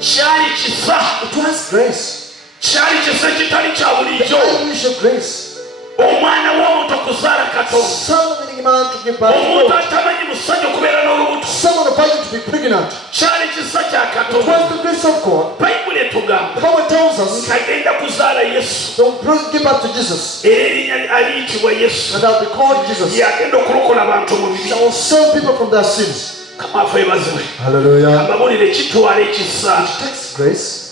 kyali kisa. It was grace. Kyali kisa kitali kya bulijjo. The unusual grace. Omwana w'omuntu okuzaala Katonda. Omuntu atamanyi musajja okubeera n'olubuto. Someone appointed to be pregnant. Kyali kisa kya It Katonda. was the grace of God. Bayibuli etugamba. The Bible tells us agenda kuzaala Yesu. to give birth to Jesus. Era erinnya aliyitibwa Yesu. And I'll be called Jesus. Yagenda okulokola abantu mu bibi. Shall save people from their sins. Kamaafa ebazibwe. Hallelujah. Amabulire kitwala ekisa. It takes grace.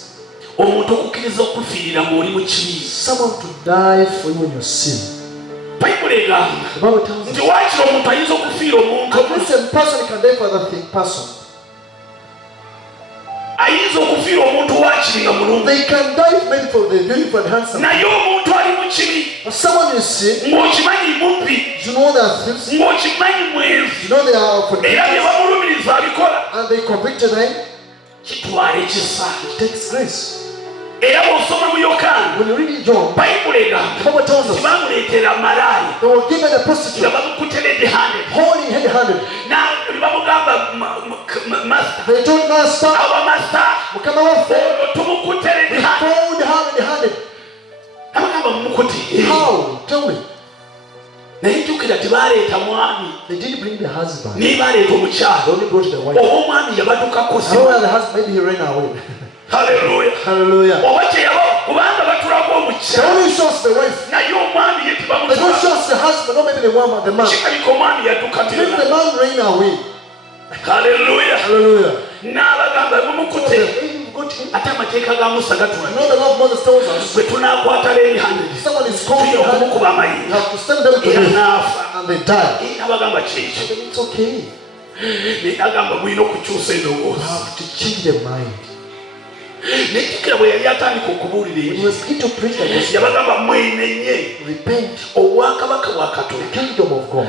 Omuntu okukkiriza okufiirira ng'oli mu kibi. Someone to die for you in your sin. Bayibuli egamba. The Bible tells us. Nti waakiri omuntu ayinza okufiira omuntu. At least a person can die for other person. Ayinza okufiira omuntu waakiri nga mulungi. They can die maybe for the beautiful and handsome. Naye omuntu ali mu kibi. But someone you see, ng'okimanyi mubbi. you know they are thieves. ng'okimanyi mwenzi. You know they are Era bye fornicators. bamulumiriza abikola. And they convicted them. Kitwala ekisa. It takes grace. Era bw'osoma mu Yokaana. When you read in John, Bayibuli egamba. the Bible tells us Tibamuleetera malaaya. they were given a Nga prostitute, bamukute red-handed. holding head-handed. Bamugamba master. They told Master, Aba master. Mukama waffe, Ono tumukute we red-handed. found hand-handed. Abagamba mumukute. How? Tell me. Naye jjukira tebaleeta mwami. They didn't bring the husband. Naye baleeta They omukyala. only brought the wife. Oba omwami yabaddukako I don't know where the husband, maybe he ran away. Hallelujah. Hallelujah. Oba kyeyaba kubanga batulako They omukyala. only show us the wife. Naye omwami ye They don't tebamutwala. show us the husband, not maybe the woman, the man. Kirabika omwami yadduka Maybe the tena. man ran away. Hallelujah. Hallelujah. N'abagamba So mumukute. they got him. Ate amateeka ga Musa You gatulaga. know the law of Moses tells us, Bwe tunaakwata red-handed. someone is called Tulina to hand, okumukuba you amayinja. have to send them to Era death, n'afa. and they die. N'abagamba kyekyo. Then it's okay. Naye agamba mulina okukyusa You endowooza. have to change their mind. Naye jjukira bwe yali atandika okubuulira When enjiri. you begin to preach like this, Yabagamba mwenenye repent. obwakabaka bwa The Katonda kingdom of God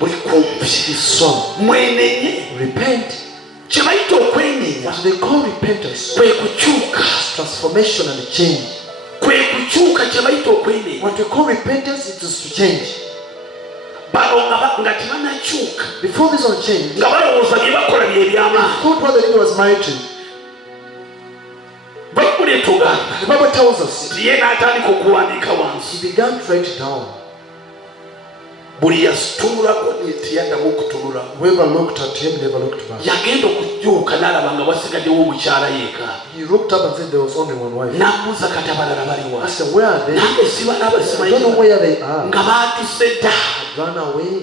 buli kumpi. is strong. Mwenenye. Repent. Kye bayita okwenenya What they call repentance, kwe kukyuka. transformation and change. Kwe kukyuka kye bayita okwenenya. What we call repentance it is to change. Bano nga tebanakyuka. Before this one changed, Nga balowooza bye bakola bye eby'amaanyi. thought what they did was mighty. Bayibuli etugamba The Bible tells us nti ye n'atandika okuwandiika wansi. he began to write it down. Buli yasitunulako tiyaddamu okutunula. Whoever looked at him never looked back. Yagenda okukyuka n'alaba nga wasigaddewo omukyala yeeka. He looked up and said there was only one wife. N'amubuuza kati abalala bali I wa. said, where are they? Nange sibalaba I don't know simanyi. where they are. Nga baatuse dda. Run away.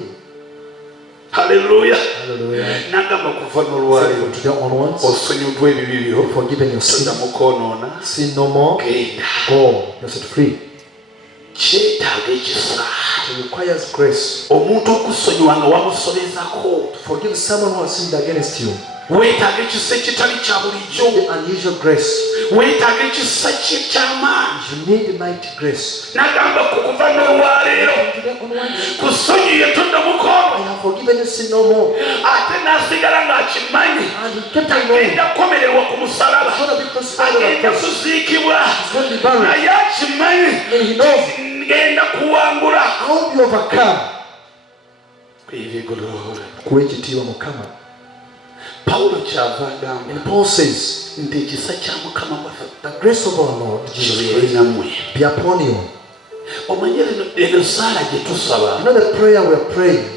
Haleluya. Hallelujah. N'agamba kuva Say n'olwaleero from today onwards, osonyiddwa ebibi byo. forgiven your sin. Toddamu kwonoona. Sin no more. Genda. Go. You're set free. Kyetaaga ekisa. It requires grace. Omuntu okusonyiwa nga wamusobezako. To forgive someone who has sinned against you. Weetaaga ekisa ekitali kya bulijjo. The unusual grace. Weetaaga ekisa ky'amaanyi. You need mighty grace. N'agamba ku kuva n'olwaleero From today onwards, kusonyiye toddamu kwono. I have forgiven you sin no more. Ate n'asigala ng'akimanyi. And he kept on going. Agenda kukomererwa ku musalaba. He's going to be crucified on the Agenda cross. kuziikibwa. He's going to be buried. Naye akimanyi. And he knows Ngenda kuwangula. how you overcome. Ebigolola. Kuwa ekitiibwa Mukama. Pawulo kyava agamba And Paul says, nti ekisa kya Mukama waffe the grace of our Lord Jesus kibeere Christ nammwe. be upon you. Omanye eno saala gye tusaba. You know the prayer we are praying.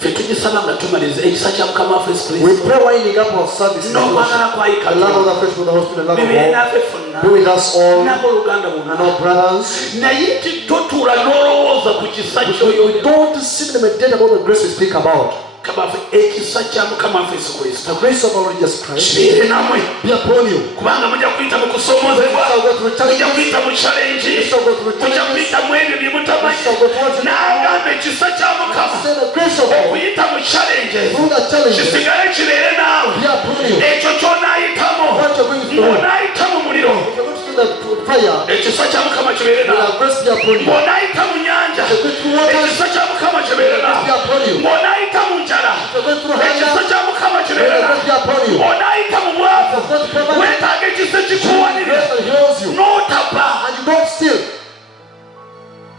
Ffe tugisaba nga tumaliza ekisa kya Mukama waffe Yesu We Kristo. pray winding up our service. The N'okwagala kwa love of Katonda. the flesh with the hospital, the love of Bibeere all. naffe ffonna. Be with us all and N'abooluganda bonna. our brothers. Naye totuula n'olowooza ku kisa We ky'oyo. don't sit and meditate about the grace we speak about. Kabafe ekisa kya Mukama waffe Yesu Kristo. The grace of our Lord Jesus Christ Kibeere nammwe. be upon you. Kubanga mujja kuyita mu kusoomozebwa. You shall go through Mujja challenges. kuyita mu challenge. You shall go through Mujja challenges. kuyita mu ebyo bye mutamanyi. You shall go through what you N'agamba ekisa kya Mukama. say the grace of God Okuyita mu challenge. through the challenges Kisigale kibeere naawe. be upon you. Ekyo ky'onaayitamu. What you're going through. Ng'onaayita mu muliro. If you're going through the fire, Ekisa kya Mukama kibeere may naawe. our grace be upon you. Ng'onaayita mu nnyanja. If you're going through waters, Ekisa kya Mukama kibeere may our grace be naawe. upon you. Ng'onaayita mu njala. If you're going through Ekisa hunger, kya Mukama may kibeere our naawe. grace be upon you. Onaayita mu bwavu. If you're going through poverty, Weetaaga ekisa may ekikuwanirira. grace that heals you. N'otapa. And you don't steal.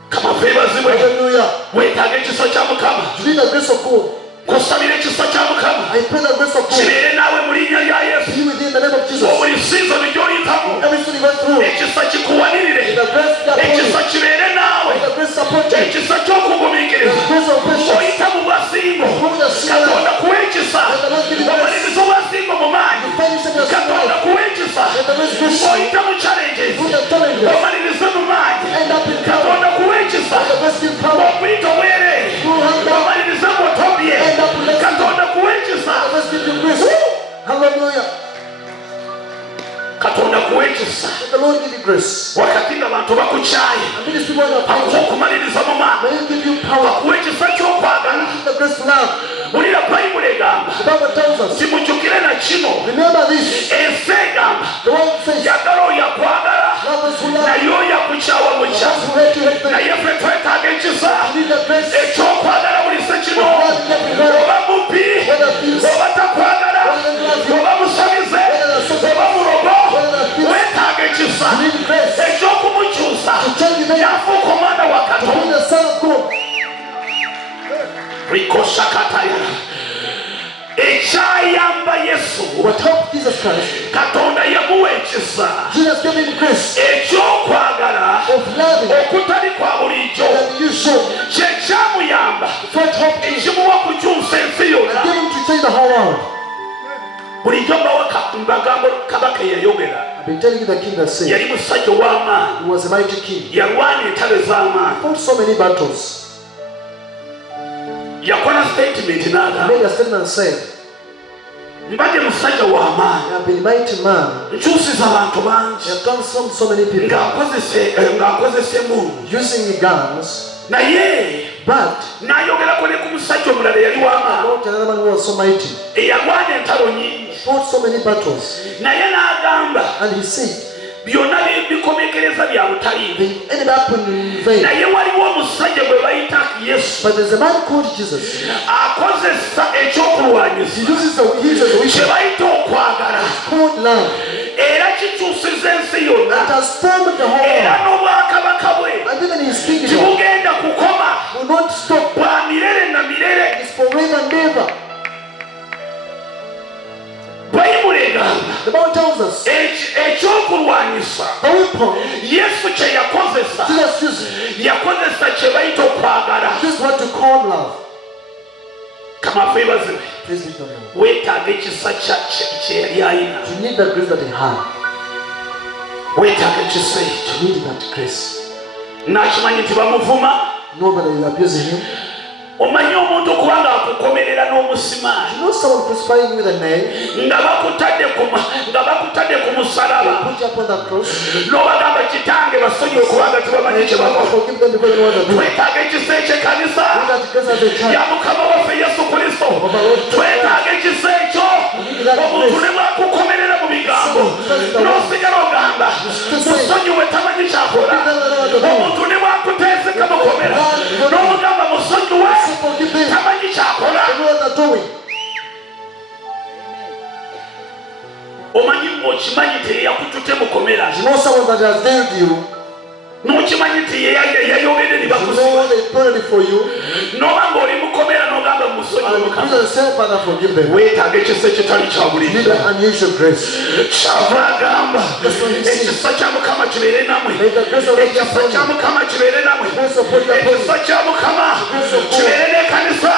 Kama feebazibwe. Hallelujah. Weetaaga ekisa kya Mukama. You need the grace of God. Kusabira ekisa kya Mukama. I pray the grace of God Kibeere naawe mu linnya lya Yesu. be ekisa kikuwanirire, the grace that ekisa kibeere naawe, the grace support you, ekisa ky'okugumiikiriza, the grace of patience, oyita mu bwasingo, Katonda kuwa ekisa, omaliriza obwasingo mu maanyi, Katonda kuwa ekisa, oyita mu challenges, omaliriza mu maanyi, Katonda kuwa ekisa, okuyita obwereere, omaliriza mu otobye, Katonda kuwa ekisa. Hallelujah. Katonda kuwa ekisa. The Lord give you grace. Wakati ng'abantu bakukyaye, And these people are akuwa okumaliriza mu maanyi, May He give you power. akuwa ekisa ky'okwagala. The grace to love. Bulira Bayibuli egamba, The Bible tells us. kimujjukire na kino, Remember this. ensi egamba, The world says, njagala oyo akwagala, love those who love naye you. oyo akukyawa Those mukya. who hate you, hate them. Naye ffe twetaaga ekisa You need the grace. ekyokwagala buli sekino, oba mubbi, oba takwagala, oba musabize, oba mulogo, weetaaga ekisa You need grace. ekyokumukyusa To change the name. yafuuka omwana wa To be Katonda. the Son of God. Rikoshakataya. Ekyayamba Yesu, What helped Jesus Christ? Katonda yamuwa ekisa Jesus gave him grace ekyokwagala of loving okutali kwa bulijjo, that you show. kye kyamuyamba What helped him? ekimuwa kukyusa ensi yonna. Give him to change the whole world. Bulijjo mbagambo kabaka eyayogera, I've been telling you the king that said yali musajja ow'amaanyi, he was a mighty king. yalwana entalo ez'amaanyi, Fought so many battles. yakola statement He n'agamba, made a statement saying, mbadde musajja I w'amaanyi, have been a mighty man. nkyusiza abantu bangi, He has done so many people ng'akozesa emundu, using guns, naye but n'ayogerako ne ku musajja omulala eyali w'amaanyi about another man who was so mighty. eyalwana entalo nyingi, Fought so many battles. naye n'agamba And he said, byonna bikomekereza bya butaliimu, they ended up in vain. naye waliwo omusajja gwe bayita Yesu But there's a man called Jesus. akozesa ekyokulwanyisa He uses the wish kye bayita okwagala, called love era kikyusiza ensi yonna, that has formed the whole era world. n'obwakabaka bwe And even his kingdom tibugenda kukoma, will not stop. bwa mirere na mirere. It's forever and ever. Bayibuli egamba The Bible tells us ekyokulwanyisa the weapon Yesu kye yakozesa, Jesus used. yakozesa kye bayita okwagala. This is what to call love. Kama twebazibe, Praise be to God. weetaaga ekisa kye yali ayina, You need that grace that he had. weetaaga ekisa ekyo. You need that grace. Nakimanyi nti bamuvuma, Know that you are abusing him. omanyi omuntu kubanga akukomerera n'omusimaani You know someone crucifying you with a nail. nga bakutadde ku musalaba, Put you upon that cross. n'obagamba kitange basonyiwe kubanga tebamanyi kye bakola. Forgive them because they know what they're doing. Twetaaga ekisa ekyekanisa Need that grace as a ya child. Mukama waffe Yesu Kristo. Twetaaga ekisa ekyo, omuntu ne bwakukomerera mu bigambo n'osigala ogamba musonyiwe tamanyi kyakola, omuntu ne bwakuteeseka mukomera n'omugamba musonyiwe Forgive them. tamanyi kyakola. They know what they're doing. Omanyi okimanyi teyakutute mukomera, You know someone that has nailed you. n'okimanyi nti yayogedde ne You bakusiba, know they prayed it for you. n'oba ng'oli mukomera n'ogamba musonyiwe And Mukama. Jesus said, Father, forgive them. Weetaaga ekisa ekitali kya You need bulijjo. that unusual grace. Kyava agamba ekisa kya Mukama kibeere namwe, May the grace of God be ekisa upon kya you. Mukama kibeere namwe, Grace of God be upon you. ekisa kya Mukama kibeere n'ekkanisa,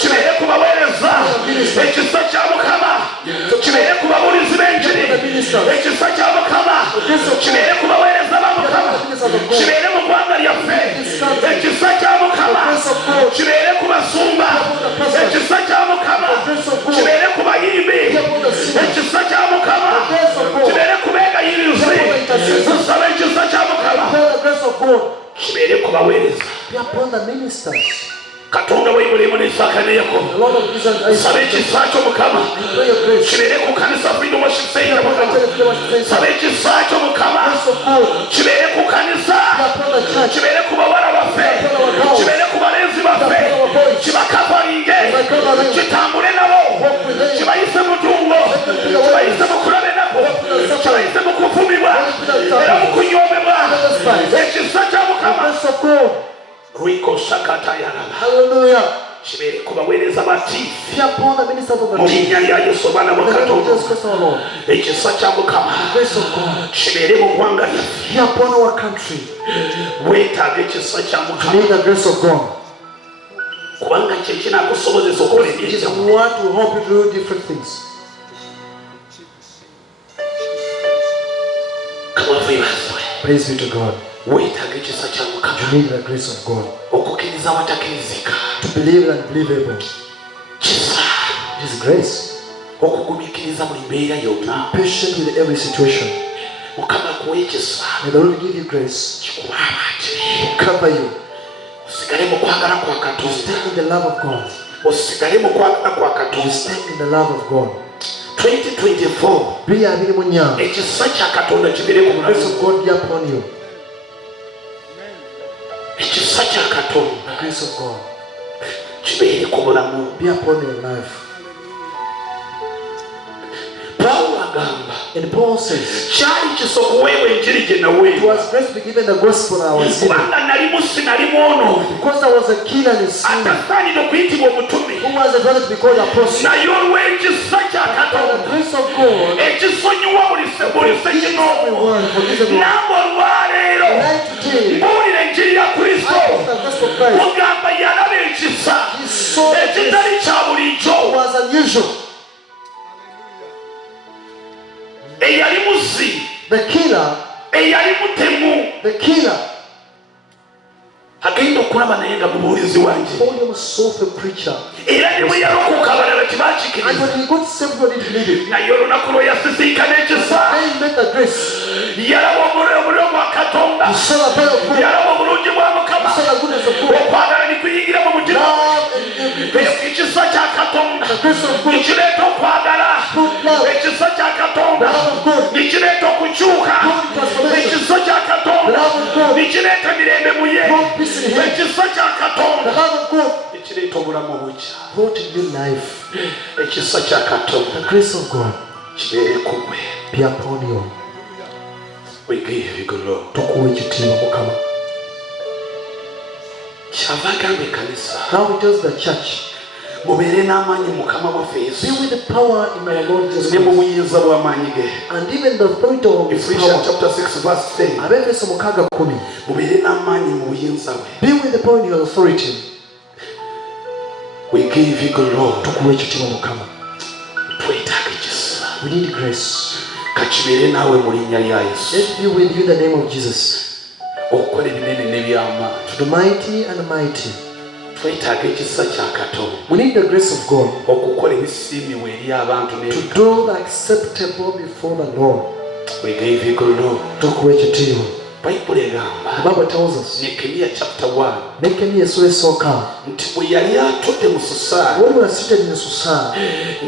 kibeere ku baweereza, ekisa kya Mukama kibeere ku babuulizi b'enjiri, ekisa kya Mukama kibeere ku baweereza ba Mukama, kibeere mu ggwanga lyaffe, ekisa kya Mukama kibeere ku basumba, ekisa kya Mukama kibeere ku bayimbi, ekisa kya Mukama kibeere ku beegayirizi, nsaba ekisa kya Mukama Pray the grace of God kibeere ku baweereza. be upon the ministers. Katonda wa Ibulayimu ne Isaaka ne Yakobo, The Lord of Jesus, I nsaba ekisa kyo Mukama pray your grace. kibeere ku kanisa Freedom Worship Center Mukama, nsaba ekisa kyo Mukama Grace of God kibeere ku kanisa, be upon the church. kibeere ku bawala baffe, kibeere ku balenzi baffe, kibakavalinge, kitambule nabo, kibayise mu ddungo, kibayise mu kulaba ennaku, kibayise mu kuvumibwa era mu kunyoomebwa. Ekisa kya Mukama Grace of God. Riko sakata yaraba. Hallelujah. kibeere ku baweereza batiifu Be upon the ministers of the mu church. linnya lya yesu abaana In ba the name of katonda Jesus Christ our Lord. ekisa kya mukama The grace of God. kibeere mu ggwanga lyaffe Be upon our country. weetaaga ekisa kya We mukama need the grace of God. kubanga kye kinaakusobozesa okukola It is ebyekyamu what will help you to do different things. kamwebaazibwe Praise be to God. weetaaga ekisa kya mukama You need the grace of God. okukkiriza abatakkirizika To believe and believable. kisa It is grace. okugumiikiriza buli mbeera yonna Patient with every situation. mukama akuwa ekisa May the Lord give you grace. kikuwaaba ati To cover you. osigale mu kwagala kwa To katonda stay in the love of God. osigale mu kwagala kwa To katonda stay in the love of God. 2024 Be a minimum young. ekisa kya katonda kibeere ku The grace bulamu of God be upon you. ekisa kya katonda The grace of God kibeere ku bulamu be upon your life. pawulo agamba And Paul says, kyali kisa okuweebwa enjiri gye it naweebwa was grace to be given the gospel I was in. kubanga nalimu sinali mwono Because I was a killer and a sinner. atasaanira okuyitibwa omutume Who was advised to be called apostle? naye olw'ekisa kya By the katonda grace of God, ekisonyiwa buli sekinoomu everyone forgivable. namba olwaleero Tonight today, mbuulira enjiri ya kristo I preach the gospel of Christ. mugamba yalaba ekisa He saw the grace. ekitali kya bulijjo It was unusual. eyali muzi The killer, eyali mutemu the killer, agenda okulaba naye nga mubuulizi wange told himself a preacher. era ne bwe yalokoka abalala And tebakikiriza when he got saved, he didn't believe it. naye olunaku lwe yasisinkana ekisa Then he met the grace. yalaba omuliro gwa katonda He saw the power of God. yalaba obulungi bwa mukama He saw the goodness of God. okwagala nikuyingira mu mutima Love and every grace. ekisa kya katonda The grace of God. nikireeta okwagala ekisa kya katonda nikireeta okukyuka ekisa kya katonda nikireeta mirembe mu ye ekisa kya The katonda love of God nikireeta obulamu obukya brought in new life. ekisa kya katonda The grace of God kibeere ku gwe be upon you. wegeebigolo Tukuwe ekitiibwa Mukama. kyava agamba ekanisa Now he tells the church, mubeere n'amaanyi mukama waffe be yesu with the power in our Lord Jesus ne mu Christ. buyinza bw'amaanyi ge And even the authority of his Ephesians power. chapter 6 verse 10 Abefeso 6:10. mubeere n'amaanyi mu buyinza bwe Be with the power in your authority. we give you glory Tukuwe ekitiibwa Mukama. twetaaga ekisa We need grace. kakibeere naawe mu linnya lya yesu Let be with you in the name of Jesus. okukola ebinene n'ebyamaanyi To the mighty and mighty. twetaaga ekisa kya katonda We need the grace of God okukola ebisiimibwa eri abantu to n'ebintu do the acceptable before the Lord. we give you glory Tukuwe ekitiibwa. bayibuli egamba The Bible tells us, Nehemiya chapter 1 Nehemiah essula esooka, nti bwe yali atudde mu susaani when we were seated in Susan,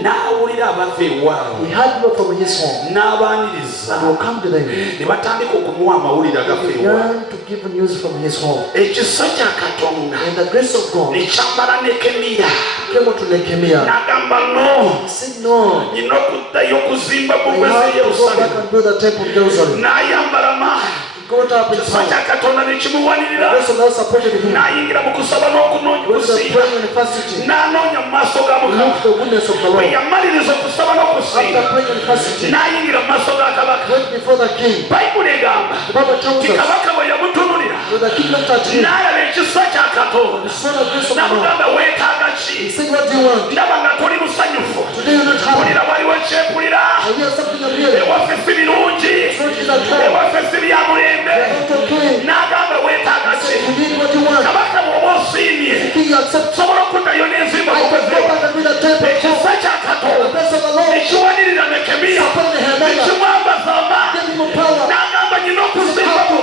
n'awulira abava he ewaabwe had people from his home n'abaaniriza and will come to them. ne batandika okumuwa amawulire agava He ewaabwe began to give news from his home. ekisa kya katonda And the grace of God nekyambala Nehemiya came unto Nehemiah. n'agamba no He said, no, nina okuddayo okuzimba I bugwezi have to go back Yerusalemu and build the temple of Jerusalem. n'ayambala maanyi He got up in ekisa power. kya katonda The nekimuwanirira grace of God supported him. n'ayingira mu kusaba n'okunoonya Went to the okusiiba praying and fasting. n'anoonya mu maaso ga He mukama looked the goodness of the bwe Lord. yamaliriza okusaba After n'okusiiba praying and fasting, n'ayingira mu maaso ga kabaka went before the king. bayibuli egamba The Bible tells ti us, kabaka bwe yamutunulira when the king looked at him, n'alaba ekisa kya he katonda saw the grace of the Lord. n'amugamba weetaaga He ki said, what do you want? ndaba nga toli musanyufu Today you're not happy. olira waliwo ekyepulira I hear something of you. ewaffe si birungi Church is at home. ewaffe si bya mulembe Not okay. n'agamba weetaaga ki You need what you want. kabaka bw'oba osiimye King, you accept. sobola okuddayo n'enzimba I can go back and build a temple. ekisa kya The katonda grace of the Lord nekiwanirira Nehemiya upon Nehemiah. nekimwambaza amaanyi Give him power. n'agamba nyina okuzimbamu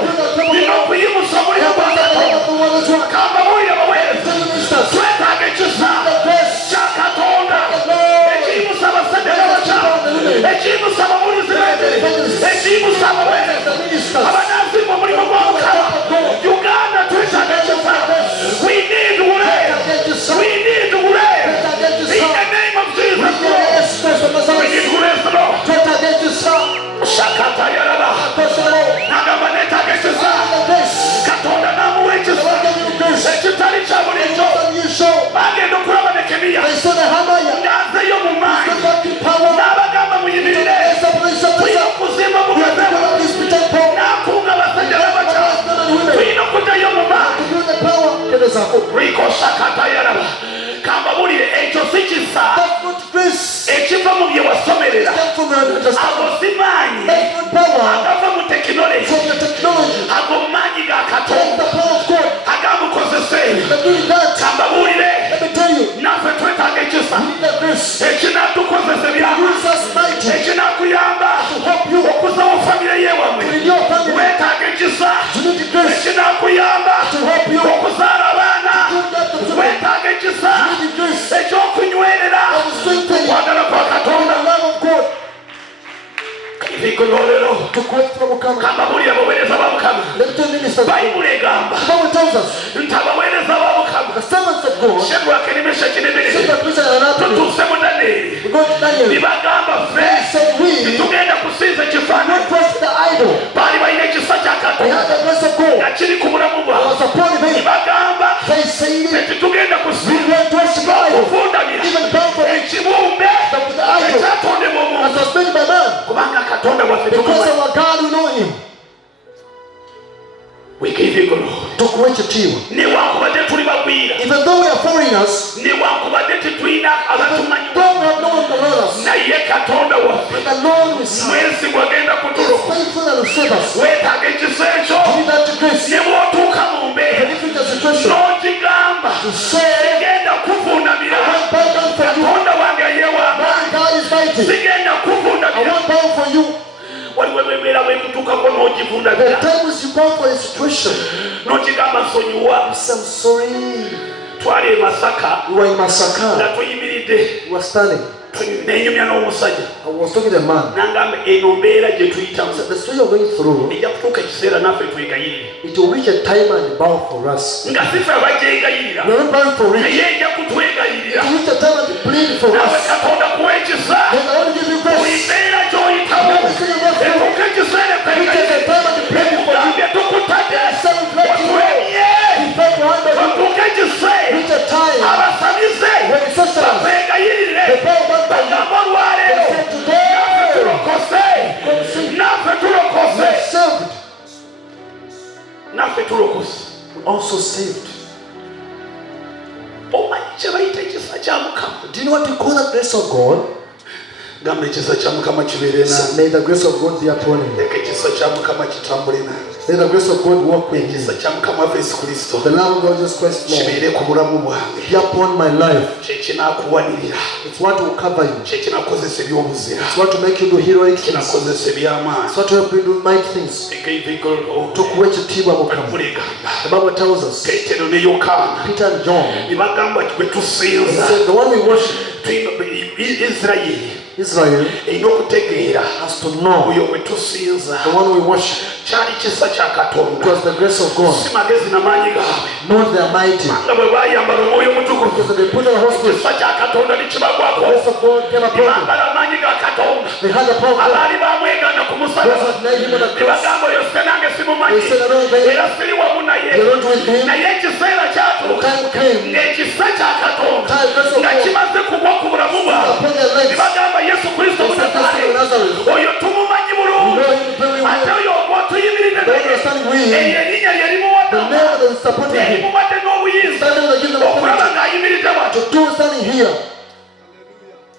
nyina okuyimusa omulimu gwa katonda kamba buli abaweereza twetaaga ekisa kya katonda ekiyimusa abasajja n'abakyala ekiyimusa ababulizi b'enjiri ekiyimusa abaweereza abanazimba omulimu gwa mukama uganda twetaaga ekisa we need grace we need grace in the name of Jesus Christ we need grace Lord shakata yaraba nagamba neetaaga ekisa katonda n'amuwa ekisa ekitali kya bulijjo bagenda understand. Ago simanyi. That's not power Agava mu technology. from the technology. Ago manyi ga That's Katonda. the power of God. Agamukozese. But doing that, Kambabulire. let me tell you, Naffe twetaaga ekisa. we need that grace. Ekinatukozesa byama. Use us mighty Ekinakuyamba. to help you Okuza mu famire yeewamwe. in your family. Weetaaga ekisa. You need the grace Ekinakuyamba. to help you. Okuzaala abaana. Weetaaga ekisa. You need the grace Ekyokunywerera. of strengthening Okwagala kwa the Katonda. love of God Ebikololero. to quench the Mukama. Kambabulire abaweereza ba Mukama. Let me tell you this. The Bayibuli egamba Bible tells us nti abaweereza ba Mukama. the servants of God, Shadraka ne Meshaki ne Shadrach, Abedenego. Meshach, and Abednego, Tutuuse mu Danyeri. we go to Daniel. Nibagamba They ffe said we titugenda kusinza ekifaananyi. not trust the idol. Baali balina ekisa kya They had Katonda the grace of God nga kiri ku bulamu that was bwabwe. upon him. Nibagamba They said ffe it. titugenda We kusinza went to worship the idol, okuvundamira even bow for it. ekibumbe The idol ekyatondebwa as omuntu. was made by man. Kubanga Katonda waffe Because tumumanyi. our God, we know him. Weekivigolo. Tukuwekitiibwa. Newankubadde tuli bagwira. Even though we are foreigners, Newankubadde tetulina abatumanyi. though we have no one to run us, Naye Katonda waffe but the Lord will see. mwesigwa agenda He is kutulokola. faithful and will save us. Weetaaga ekisa ekyo. You need that grace. Ne bw'otuuka mu And mbeera if it's a situation, n'ogigamba to say, sigenda kuvundamira I want bow down for you. Katonda wange yeewamba My God is mighty. sigenda I kuvundamira. want bow for you. Waliwo ebibeera bwekutuukako The n'ogivundamira times you bow for a situation, n'ogigamba nsonyiwa. I'm sorry. Twali e Masaka We were in nga Masaka. tuyimiridde We were standing. nenyumya n'omusajja I was talking to a man. n'angamba eno mbeera gye tuyitamu The situation you're going through, ejja kutuuka ekiseera naffe twegayirire it will reach a time and bow for us. nga sife abagyegayirira We're not bowing for it. naye ejja kutwegayirira. It will reach a time and plead for Nawe us. Katonda kuwa ekisa Then I want to give you buli grace. mbeera gy'oyitamu etuuka ekiseera Reach a time and plead for you. ekugambye tukutadde otwemye He felt your hand of you. otuuka ekiseera Reach a time abasamize when the sisters, bakwegayirire they bow down for you. bagamba olwaleero They said today, tulokose naffe tulokose we are saved. naffe tulokose. We also saved. Omanyi kye bayita ekisa kya Mukama. Do you know what we call the grace of God? Gamba ekisa kya Mukama kibeere So nange. may the grace of God be upon him. Leka ekisa kya Mukama kitambule nange. May the grace of God walk with him. Ekisa kya Mukama waffe Yesu Kristo The love of God Jesus Christ, Lord, kibeere ku bulamu bwange. be upon my life. Kye kinaakuwanirira. It's what will cover you. Kye kinaakozesa ebyobuzira. It's what will make you do heroic things. Kinaakozesa eby'amaanyi. It's what will help you do mighty things. Ekibigolo. Tukuwekitiibwa Mukama. Mulegamba. The Bible tells us, Peetero ne Yokaana Peter and John, ne bagamba gwe he tusinza. said, the one we worship, Isirayiri Israel, erina okutegeera has to know oyo gwe tusinza the one we worship. kyali kisa kya It Katonda. was the grace of God, Si magezi na maanyi gaabwe. not their mighty. Nga bwe baayambala omwoyo omutukuvu Because they put on the Holy Spirit, ekisa kya Katonda ne the kibagwako. grace of God came Ne upon them. bambala amaanyi ga Katonda. They had the power of God. Abaali bamwegaana ku Those musana that nailed him on the ne cross, bagamba oyo ffe nange simumanyi they said, I don't obey. era siri wamu naye. They don't with him. Naye ekiseera kyatuuka Time came. ng'ekisa kya Katonda Time, grace of nga God, kimaze kugwa ku bulamu bwabwe. upon their Ne lives. bagamba Yesu Kristo They said, Christ of Munnazaaleesi Nazareth, oyo tumumanyi we bulungi know him very ate well. oyo gw'otuyimiridde Don't naye understand we, eryo erinnya lye limuwadde the name that is supporting him, erimuwadde n'obuyinza standing with the kingdom of okulaba God, ng'ayimiridde bw'atyo to do standing here,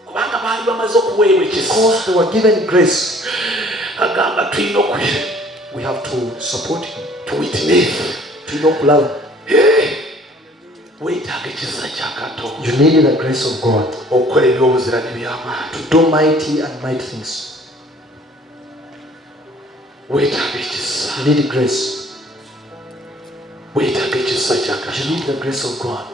kubanga baali bamaze okuweebwa ekisa. because they were given grace. Agamba tulina We have to support him. tuwitineefu To love. weetaaga ekisa kya Katonda You need the grace of God okukola ebyobuzira n'ebyamaanyi. to do mighty and mighty things. Weetaaga ekisa. You need grace. Weetaaga ekisa kya You Katonda. need the grace of God.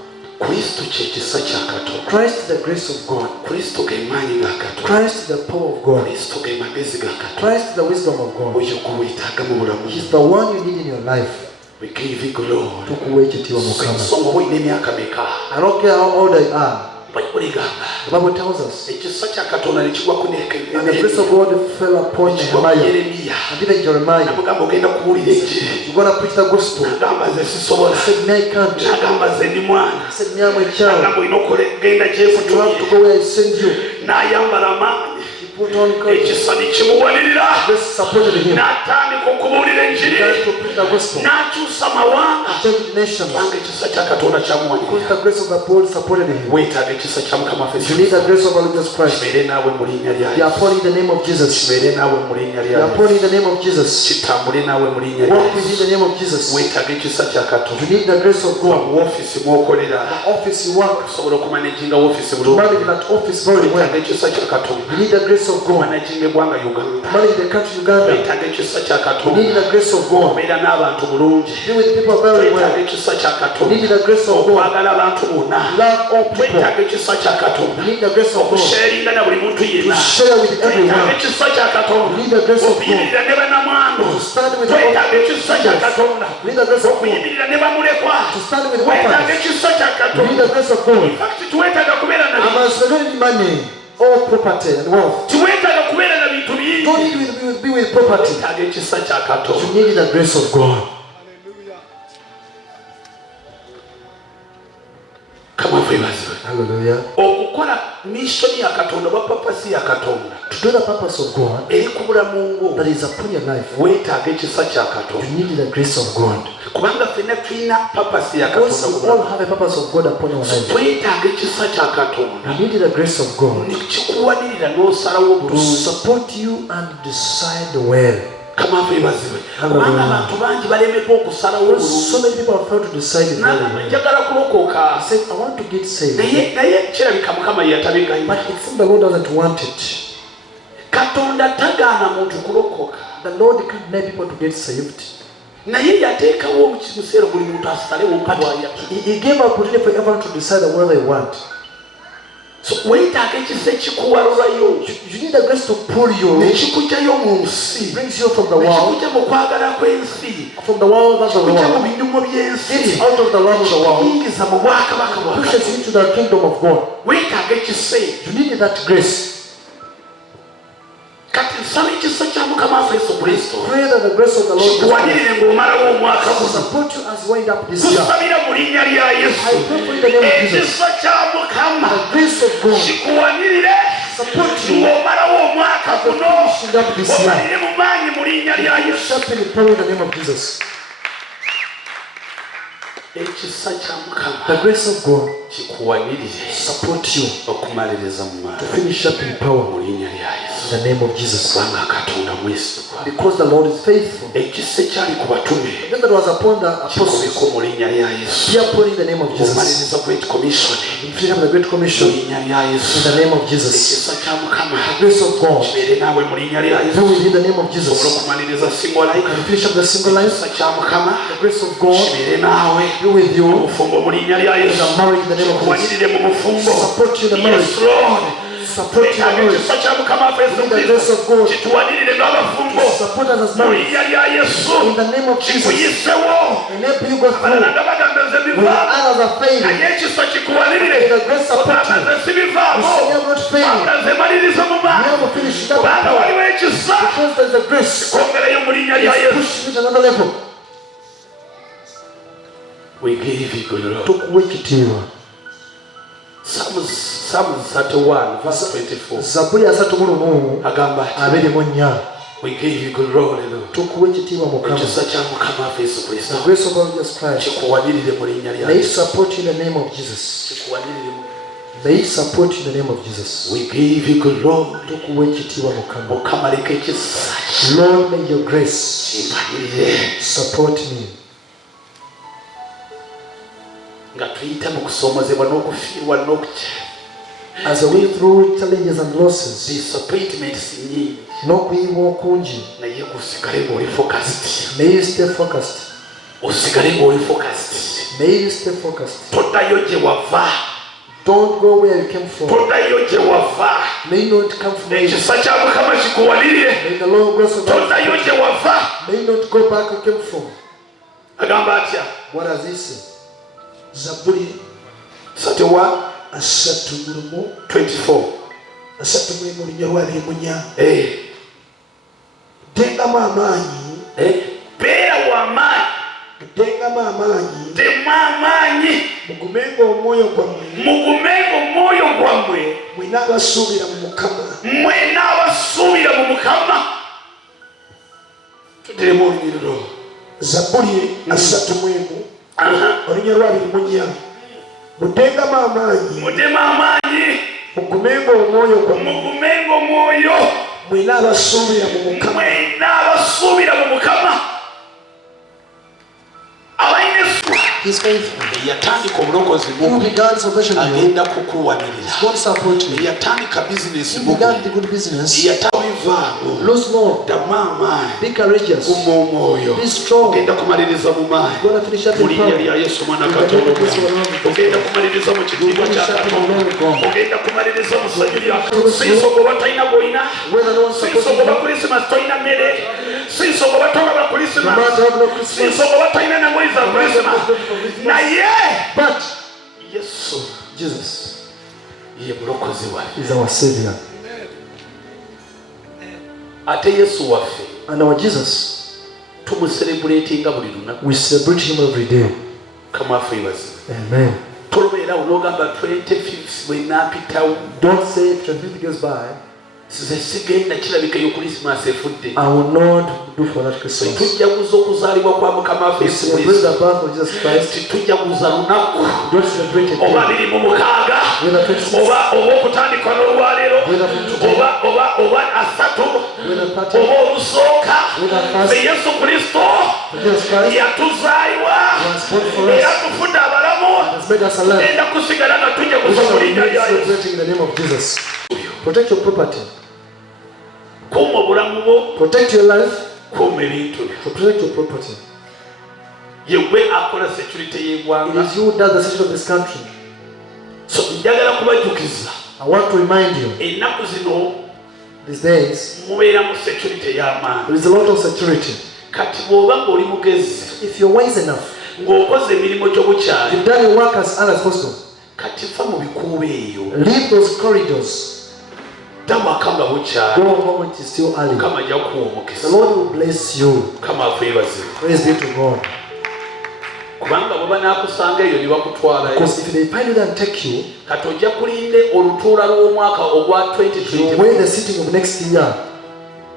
Kristo kye kisa kya Katonda. Christ is the grace of God. Kristo ge maanyi ga Katonda. Christ is the power of God. Kristo ge magezi ga Katonda. Christ is the wisdom of God. Oyo gwe weetaaga mu bulamu. He's the one you need in your life. We give you glory. Tukuwekitiibwa Mukama. So nga olina emyaka meka. I don't care how old I am. Bayibuli egamba The Bible tells us, ekisa kya Katonda ne kigwa ku and the grace of God fell upon Nehemiah Yeremiya. and even Jeremiah. Namugamba ogenda kuwulira eki. You're going to preach the gospel. N'agamba nze sisobola. I said, me, I can't. N'agamba nze ndi mwana. I said, me, I'm a child. N'agamba olina okugenda You have to gyefutumye. go where I send you. N'ayambala amaanyi. He put on courage. ekisa nikimuwalirira Grace supported him. n'atandika okubuulira enjiri Began to preach the gospel. n'akyusa amawanga Changed nations. kubanga ekisa kya katonda Because kyamuwalirira the grace of the Lord supported him. weetaaga ekisa kya mukama waffe You need the grace of our Lord Jesus Christ. kibeere naawe mu linnya lya You are praying in the name of Jesus. kibeere naawe mu linnya You lya are praying in the name of Jesus. kitambule naawe mu linnya lya Walk within the name of Jesus. weetaaga ekisa kya katonda You need the grace of God. mu woofiisi mw'okolera The office you work, osobola okumanaginga woofiisi to bulungi manage that office very well. weetaaga ekisa kya katonda You need the grace of God. managinga eggwanga To uganda manage the country Uganda. weetaaga ekisa kya You katonda need the grace of God. obeera n'abantu bulungi Be with people very weetaaga well. ekisa kya You katonda need the grace of God. okwagala abantu bonna Love all people. weetaaga ekisa kya katonda You need the grace of God. okusheeringa na buli muntu To yenna share with weetaaga everyone. ekisa kya katonda You need the grace of God. okuyimirira ne bannamwandu To stand with all weetaaga ekisa kya katonda You need the grace of God. okuyimirira ne bamulekwa To stand with weetaaga orphans. ekisa kya You need katonda the grace of God. fakiti tiweetaaga kubeera na And as we need money, all property and wealth. tiweetaaga kubeera na bintu bingi Don't need to be with property. weetaaga ekisa kya katonda You need the grace of God. kama weebazibwe Hallelujah. okukola missoni ya katonda oba papasi ya katonda To do the purpose of God eri ku bulamu bwo that is upon your life, weetaaga ekisa kya katonda you need the grace of God. kubanga ffenna tulina papasi ya Because katonda ku we all bulamu have a purpose of God upon our life. weetaaga ekisa kya katonda You need the grace of God nekikuwanirira n'osalawo to bulungi support you and decide well. kama weebazibwe Hallelujah. kubanga abantu bangi balemeddwa okusalawo Because bulungi so many people have failed to decide very nagamba well. njagala kulokoka He said, I want to get saved. naye kirabika mukama yeyatabeganya But it seems the Lord doesn't want it. katonda tagaana muntu kulokoka The Lord can't make people to get saved. naye yateekawo mukiseera buli muntu asalewo mpatwaya He gave opportunity for everyone to decide what they want. weetaaga ekisa ekikuwalulayo You need the grace to pull you, nekikugyayo mu nsi brings you from the world, nekikugya mu kwagala kw'ensi from the world of the kikugya mu world, binyumo by'ensi it's out of the love of the world, kiyingiza mu bwakabaka bwa pushes you into the kingdom of God. weetaaga ekisa ekyo You need that grace. kati nsaba ekisa kya mukama waffe yesu kristo Pray that the grace of the Lord Jesus Christ kikuwanirire ng'omalawo omwaka will guno support you as you wind up this year. tusabira mu linnya lya yesu I pray for you in the name of Jesus. ekisa kya mukama The grace of God kikuwanirire support you ng'omalawo omwaka as you guno finish up this year. omalire mu maanyi mu linnya lya yesu Sharpen the power in the name of Jesus. ekisa kya mukama The grace of God kikuwanirire support you okumaliriza mu to maanyi finish up in power mu linnya lya yesu in the name of Jesus. kubanga katonda mwesigwa Because the Lord is faithful. ekisa ekyali ku batume Then that was upon the apostles. kikubeko mu linnya lya yesu Be upon in the name of Jesus. omaliriza great commission In freedom of the Great mu Commission linnya lya yesu in the name of Jesus. ekisa kya mukama The grace of God kibeere naawe mu linnya lya be yesu with you in the name of osobola Jesus. okumaliriza single life And finish up the single life. ekisa kya mukama The grace of God kibeere naawe be with you mu bufumbo mu linnya lya in yesu the marriage in the name of Jesus. kuwanirire mu bufumbo Support you in the marriage. yes lord Support you in the Ekisa marriage. kya mukama waffe yesu In the kristo grace of God. kituwanirire ng'abafumbo Support us as mu marriage. linnya lya yesu In the name of Jesus. kikuyisewo Enable you go abalala through. nga bagamba nze When bivaamu others are failing, naye ekisa kikuwanirire may the grace support ogamba you. nze sibivaamu You say you are not failing. wabula nze maliriza mu You maanyi have to finish it up in kubanga power. waliwo ekisa Because there is a grace. kwongerayo mu linnya lya It's yesu pushing you to another level. we give you good Lord. Tukuwe ekitiibwa. Psalms 31 verse 24 Zaburi ya 31 agamba ati, 24. we give you good Lord. Tukuwe ekitiibwa Mukama. ekisa kya mukama waffe yesu kristo The grace of our Lord Jesus Christ. kikuwanirire mu linnya lya May it yesu support you in the name of Jesus. kikuwanirire mu May it support you in the name of Jesus. we give you good Lord. Tukuwe ekitiibwa Mukama. mukama leka ekisa Lord, may your grace kimpanirire support me. nga tuyita mu kusoomozebwa n'okufiirwa n'okukya As I went through challenges and losses, disappointments nyingi n'okuyibwa okungi, naye gusigale ng'oli focused may you stay focused. osigale ng'oli focused May you stay focused. toddayo gye wava Don't go where you came from. toddayo gye wava May you not come from where you ekisa kya mukama kikuwanirire May the Lord grace of God. toddayo gye wava May you not go back where you came from. agamba atya What does he say? Zaburi 31 asatu mu 24 asatu mu linnya lwabiri munya Eh, tengamu amaanyi beera w'amaanyi tengamu amaanyi temu amaanyi mugumenga omwoyo gwammwe mugumenga omwoyo gwammwe mwina abasuubira mu Mukama mwena abasuubira mu Mukama. Tudiremu olunyiriro. Zaburi 31 olunya lwa 24. Mudengamu amaanyi. Mudemu amaanyi. Mugumenga omwoyo gwammwe. Mugumenga omwoyo. Mwena abasuubira mu Mukama. Mwena abasuubira mu Mukama. He's faithful. Yatandika obulokozi He who began salvation in you agenda kukuwanirira. God support you. Yatandika bizinesi He began the good business. yatawivaamu. Lose no. Ddamu amaanyi. Be courageous. Guma omwoyo. Be strong. Ogenda kumaliriza mu maanyi. You're going to finish up Mu in linnya power. lya Yesu mwana Katonda. Ogenda kumaliriza mu kitiibwa kya Katonda. Ogenda kumaliriza mu ssanyu lya Katonda. Sinsogoba talina gw'olina. Whether no one supports Sinsogoba you. Christmas talina mmere. Sinsogoba tolaba No Christmas. matter how no Christmas. Sinsogoba talina na mwezi za Christmas. Naye But Yesu Jesus ye mulokozi waffe. is our Savior. Ate Yesu waffe And our Jesus, tumucelebratinga buli lunaku. we celebrate Him every day. Kamwafu yebazi. Amen. Tolobeerawo n'ogamba 25 bwe naapitawo. Don't say if 25 goes by, Nze sigenda kirabikayo Christmas efudde. I will not do for that Christmas. Tujjaguza okuzaalibwa kwa Mukama waffe We Yesu celebrate Kristo. the birth of Jesus Christ. Tujjaguza lunaku Don't celebrate it. oba 26 Whether 26, oba okutandika n'olwaleero oba 3 whether 30, oba olusooka. whether fast, Ffe Yesu Kristo Jesus Christ yatuzaalibwa was born for era us, tufudde abalamu. has made us alive. Enda kusigala nga We tujjaguza mu shall linnya be lya Yesu. celebrating in the name of Jesus. Protect your property. Kuuma obulamu bwo, Protect your life. kuuma ebintu byo. Protect your property. Yewe akola security It y'eggwanga. is you who does the security of this country. So njagala kubajjukiza I want to remind you, ennaku zino these days, mubeeramu security y'amaanyi. there is a lot of security. Kati bw'oba ng'oli mugezi If you're wise enough, ng'okoze emirimu gyo bukyali, you've done your work as early as possible. kati fa mu bikuubo eyo Leave those corridors. tamaka nga Go bukyali. home when it is still early. Mukama ajja kuwa The omukisa. Lord will bless you. Mukama akwebaze. Praise be to God. Kubanga bwe banaakusanga eyo ne bakutwalayo, Because if they find you there and take you, kati ojja kulinde olutuula lw'omwaka ogwa you 2020. wait the sitting of next year.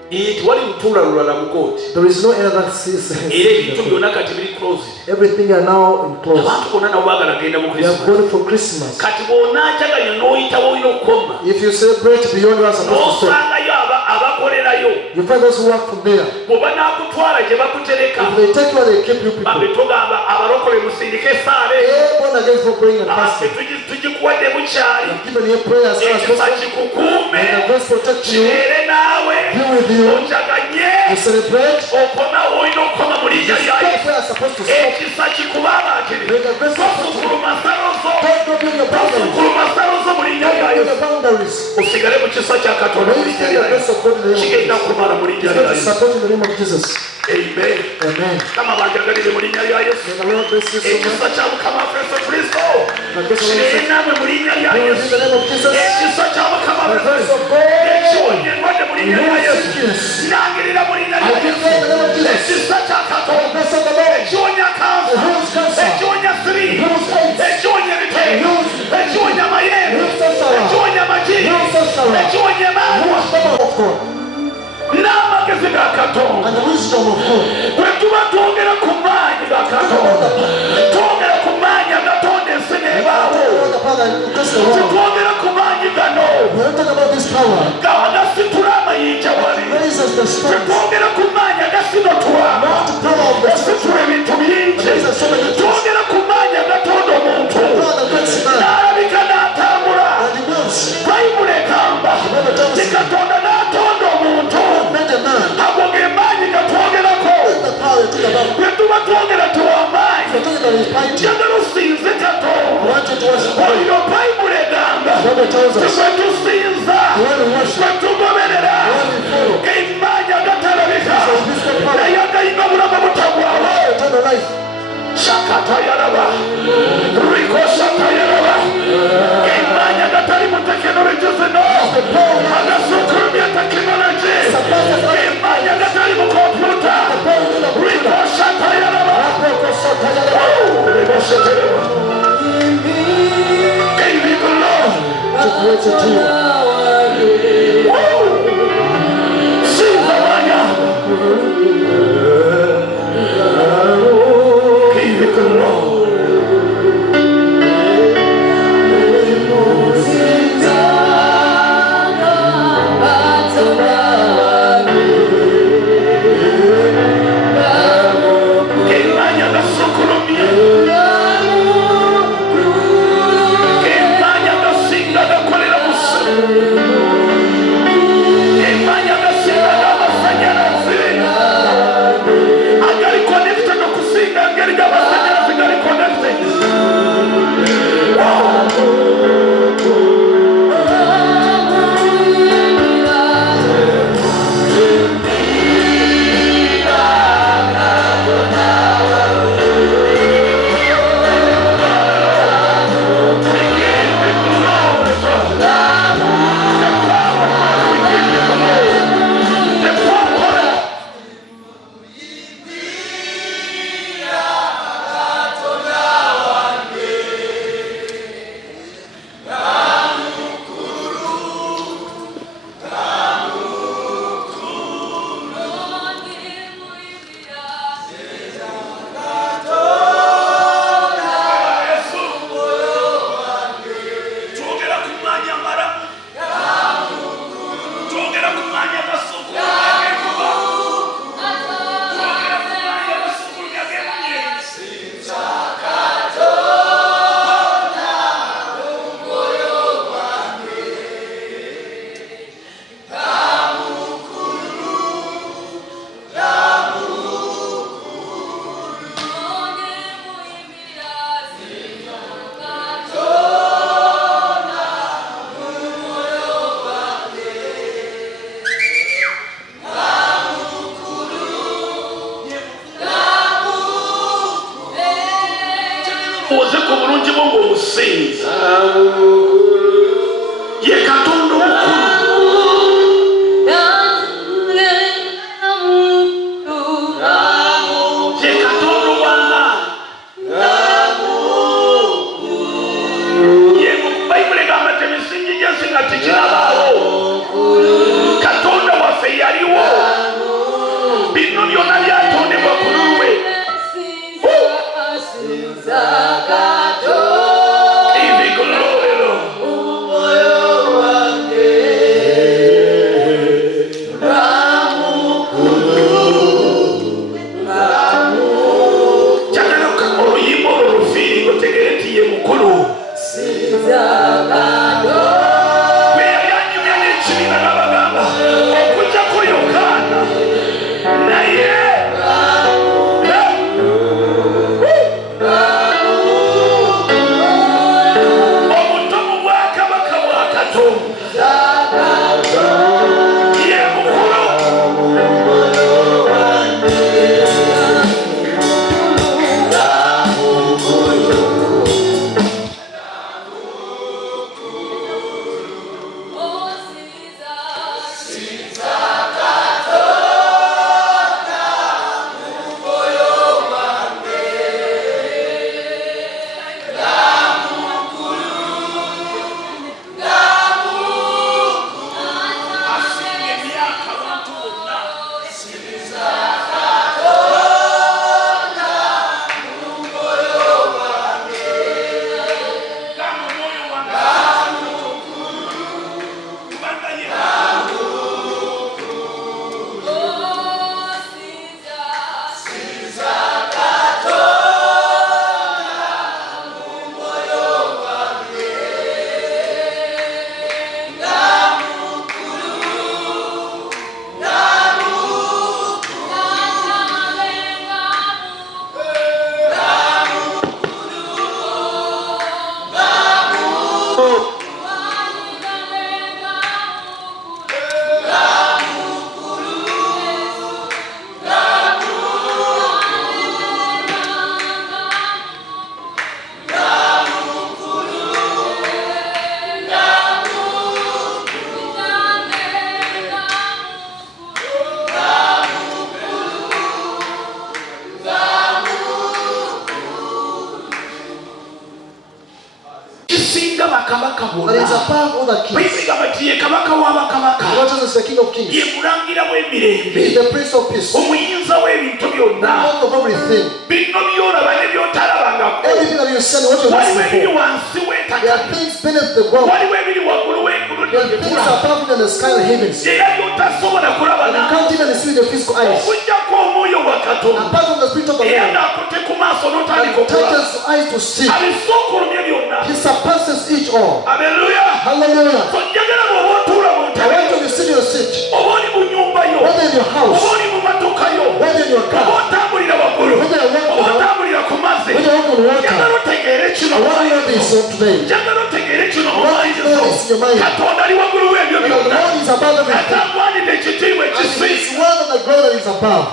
Tewali lutuula lulala mu kooti. There is no other Era ebintu byonna kati biri closed. Everything are now enclosed. Abantu bonna nabo baagala genda mu We are Christmas. going for Christmas. Kati bw'onaajaganya n'oyitawo olina okukoma, If you celebrate beyond what you're supposed to stop, n'osangayo abakolerayo. you find those who work from there. Bwe banaakutwala gye bakutereka, If they take you and they keep you people, bambe togamba abalokole musindike esaale. born again for praying and fasting. Tugikuwadde bukyali. Given your prayers as Ekisa possible, kikukuume, and the grace protect you, kibeere naawe. be with you, Ojaganye you celebrate, okoma olina okukoma mu linnya lya stop Yesu. where you're supposed to stop. Ekisa kikubabaatire. May the grace protect you. Tosukuluma nsalo zo. Don't build your boundaries. Tosukuluma nsalo zo mu linnya lya Don't build Yesu. your boundaries. Osigale mu kisa kya Katonda mu May you linnya see lya the grace Yesu. of God in the name of Kigenda Jesus. kumala mu linnya It's lya going to Yesu. support in the name of Jesus. Amen. Amen. Kama banjagalire mu linnya lya Yesu. May the Lord bless you so much. Ekisa kya Mukama waffe Yesu Kristo The grace of God kibeere naawe mu linnya lya in Yesu. the name of Jesus. Ekisa kya Mukama The waffe grace of God. ekiwonya endwadde mu linnya lya Yesu. Nangirira mu linnya lya I give Yesu. you the name of Jesus. Ekisa kya The Katonda grace of the Lord. ekiwonya kansa, Heals cancer. ekiwonya siriimu, Heals AIDS. ekiwonya ebiteeso, Heals- ekiwonya mayembe, Heals sorcerer. ekiwonya amagiri, Heals sorcerer. ekiwonya emandwa, Use the power of God n'amagezi ga Katonda. and the wisdom of God. Bwe tuba twogera ku maanyi ga Katonda, twogera ku maanyi agatonda ensi n'ebaawo. The Father increase the world. Tetwogera ku maanyi gano We don't talk about this power. agasitula amayinja wali. Raises the strength. Tetwogera ku maanyi agasinotula Not the power of the strength. ositula ebintu bingi. Raises so many things. Twogera ku maanyi agatonda omuntu Power that makes man. n'alabika n'atambula. And he moves. Bayibuli egamba Bible tells nti us. Katonda n'atonda omuntu. Made a man. Ago ge maanyi gatwogerako. That's the power you talk about. Bwe tuba twogera tuwamaanyi You're talking about his mighty. njagala osinze I Katonda. want you to worship God. Olyo Bayibuli egamba The Bible tells nti us. bwe tusinza The one who worships. bwe tugoberera The one who follows. g'emaanyi agatalabika So this is the power. naye agayina obulamu butagwawo. Eternal life. Shakata yaraba, Riko shata yaraba, g'emaanyi agatali mu tekinologi zino agasukulumya tekinologi, g'emaanyi agatali mu kompyuta. Riko shata yaraba, Riko shata yaraba. G'ebibolo To create a team. above all the kings. bayimigamba nti ye kabaka w'abakabaka The Lord Jesus is the King of kings. ye mulangira w'emirembe He is the Prince of peace. omuyinza w'ebintu The byonna Lord of everything. bino byolaba ne byotalabangako Everything that you see and what you waliwo want ebiri before. wansi There w'ettaka are things beneath the ground. waliwo ebiri waggulu w'eggulu There are things ly'eggulu above in the sky and the heavens. era byotasobola kulaba And you can't even see with your physical eyes. okugjako omwoyo wa katonda Apart from the Spirit of the era Lord, ng'akutte ku maaso n'otandika that okulaba touches your eyes to see. abisookulumye byonna He surpasses each all. aleluya Hallelujah. so njagala bw'oba otuula mu I ntebe want you to sit in your seat, oba oli mu nnyumba yo whether in your oba house, oli mu matoka yo whether in your oba car, otambulira waggulu whether you're walking oba around, otambulira ku mazzi whether you're walking on njagala water. otegeere kino I want you to know this today. njagala otegeere kino mu I want maayi you to know this in your mind. katonda ali waggulu w'ebyo The byonna Lord is above everything. atagwanidde ekitiibwa And it is ekisiika one of the ground that is above.